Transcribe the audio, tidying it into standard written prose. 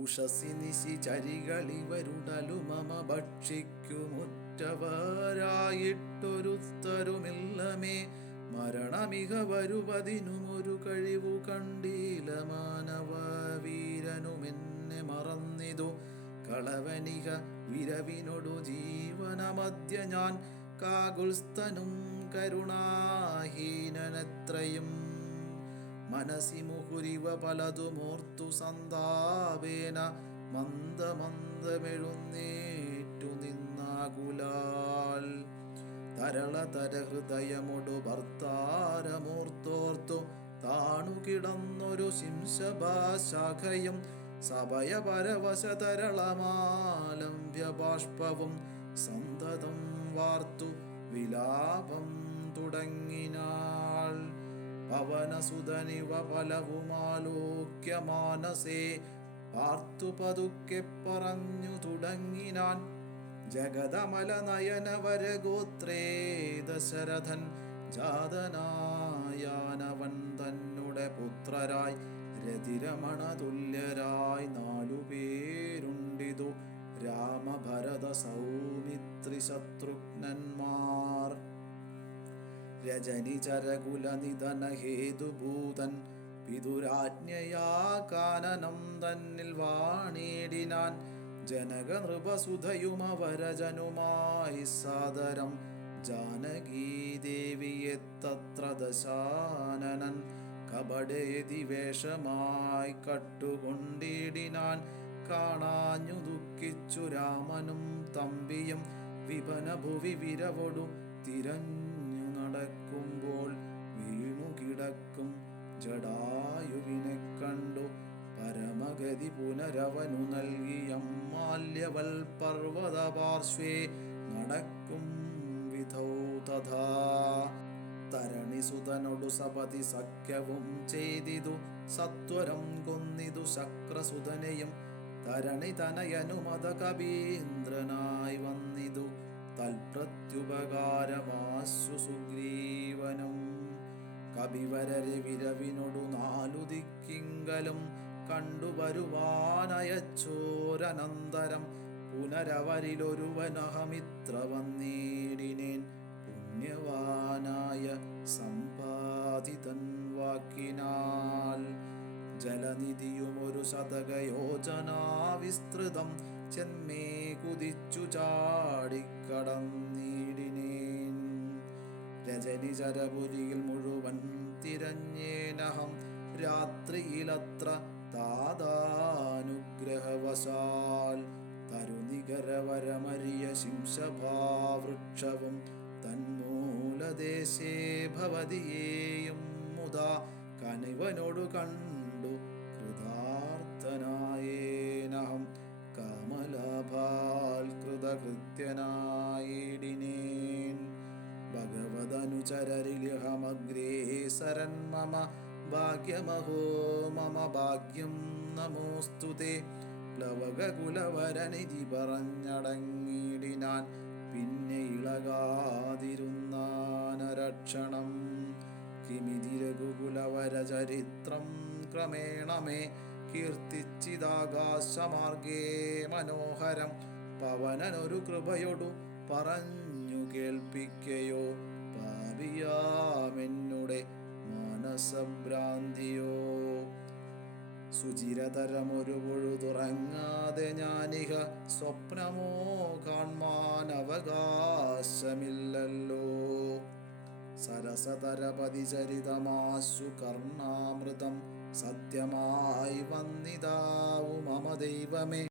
ഉഷസി നിശി ചരികളിവരുടലു മമ ഭക്ഷിക്കുമുറ്റവരായിട്ടൊരുത്തരുമില്ലമേ. മരണമിക വരുവതിനുമൊരു കഴിവു കണ്ടീല മാനവ വീരനുമെന്നെ മറന്നിതു. കളവനിക വിരവിനൊടു ജീവനമദ്യ ഞാൻ കാകുൽസ്ഥനും കരുണാഹീനനെത്രയും. മനസി മുഹുരിവ പലതുമോർത്തു സന്താപേന മന്ദമന്ദമെഴുന്നേറ്റു നിന്നാകുലാൽ. തരളതര ഹൃദയമൊടു ഭർത്താരമോർത്തോർത്തു താണുകിടന്നൊരു ശിംശഭാശാഖയും സഭയപരവശതരളമാലംബ്യ ബാഷ്പവും സന്തതം വാർത്തു വിലാപം തുടങ്ങിനാൾ. പവനസുതനിവ പലവുമാലോക്യ മാനസേ പാർത്തു പതുക്കെ പറഞ്ഞു തുടങ്ങിനാൻ. ജഗദമല നയനവരഗോത്രേ ദശരഥൻ ജാതനായാനവൻ തന്നെ പുത്രരായി രതിരമണ തുല്യരായി 4 പേരുണ്ടിതു. രാമഭരത സൗമിത്രി ശത്രുഘ്നന്മാർ. രജനി ചരകുല നിധന ഹേതുഭൂതൻ പിതുരാജ്ഞയാ കാനനം തന്നിൽ വാണിടിനാൻ. ജനക നൃപസുധയുമവരജനുമായി സാദരം ജാനകീദേവിയെ തത്ര ദശാനനൻ കപടേതി വേഷമായി കട്ടുകൊണ്ടിടിനാൻ. കാണാഞ്ഞു ദുഃഖിച്ചു രാമനും തമ്പിയും വിപനഭുവി വിരവൊടു തിരഞ്ഞു നടക്കുമ്പോൾ വീണുകിടക്കും ജടായുവിനെ കണ്ടു. പരമഗതി പുനരവനു നൽകിയ മാല്യവൽ പർവ്വത പാർശ്വേ നടക്കും വിധൗ തഥാ. തരണിസുതനൊടു സപതി സഖ്യവും ചെയ്തിതു സത്വരം കൊന്നിതു ശക്രസുതനെയും. തരണി തനയനുമത കവീന്ദ്രനായി വന്നിതു തൽപ്രത്യുപകാരമാശു സുഗ്രീവനും. കപിവരരെ വിരവിനൊടു 4 ദിക്കിങ്കലും കണ്ടുവരുവാനയച്ചോരനന്തരം. പുനരവരിലൊരുവനഹമിത്ര വന്നിടിനേൻ പുണ്യവാനായ സമ്പാദിതൻ വാക്കിനാൽ. ജലനിധിയുമൊരു ശതകയോജനാ വിസ്തൃതം ചെന്മേ കുതിച്ചു ചാടിക്കടന്നിടിനേൻ. രജനി ചരപുരിയിൽ മുഴുവൻ തിരഞ്ഞേനഹം രാത്രിയിലത്ര താതാനുഗ്രഹവശാൽ. തരുനികരവരമരിയ ശിംശഭാവൃക്ഷവും തന്മൂലദേശേ ഭവതിയേയും മുതാ കനിവനോടു കണ്ടു കൃതാർത്ഥനായേനഹം കാമലാഭാൽ കൃതകൃത്യനായിടിനേൻ. ഭഗവദനുചരരിലഹമഗ്രേസരൻ മമ ഭാഗ്യമഹോ മമ ഭാഗ്യം നമോസ്തുതേ. പ്ലവകകുലവരനിധി പറഞ്ഞടങ്ങിടിനാൻ പിന്നെ ഇളകാതിരുന്നാനരക്ഷണം. കിമിതി രഘുകുലവരചരിത്രം ക്രമേണ മേ കീർത്തിച്ചിതാകാശമാർഗേ മനോഹരം. പവനനൊരു കൃപയൊടു പറഞ്ഞു കേൾപ്പിക്കയോ പാപിയാമെന്നുടെ മാനസഭ്രാന്തിയോ. സുചിരതരമൊരു പൊഴുതുറങ്ങാതെ ഞാനിഹ സ്വപ്നമോ കാൺമാനവകാശമില്ലല്ലോ. സരസതരപതിചരിതമാശു കർണാമൃതം സത്യമായി വന്നിതാവു മമ ദൈവമേ.